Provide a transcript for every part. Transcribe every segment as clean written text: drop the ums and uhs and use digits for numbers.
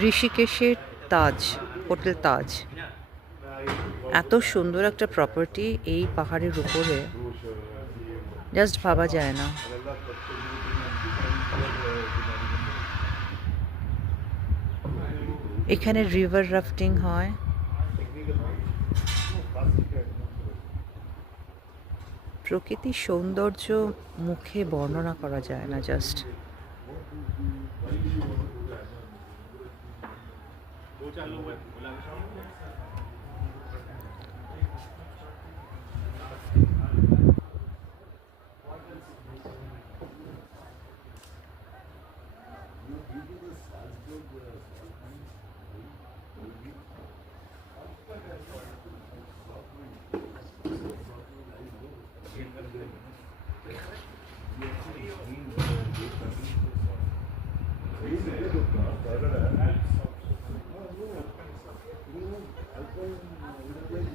ঋষিকেশের তাজ, হোটেল তাজ। এত সুন্দর একটা প্রপার্টি এই পাহাড়ের উপরে, জাস্ট ভাবা যায় না। এখানে রিভার রাফটিং হয়। প্রকৃতির সৌন্দর্য মুখে বর্ণনা করা যায় না, জাস্ট।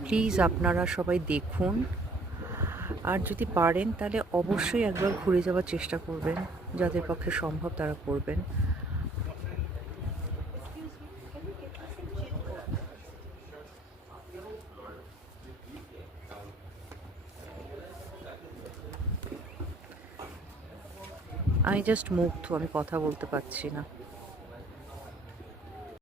প্লিজ আপনারা সবাই দেখুন, আর যদি পারেন তাহলে অবশ্যই একবার ঘুরে যাওয়ার চেষ্টা করবেন। যাদের পক্ষে সম্ভব তারা করবেন। আমি জাস্ট মুগ্ধ, আমি কথা বলতে পারছি না।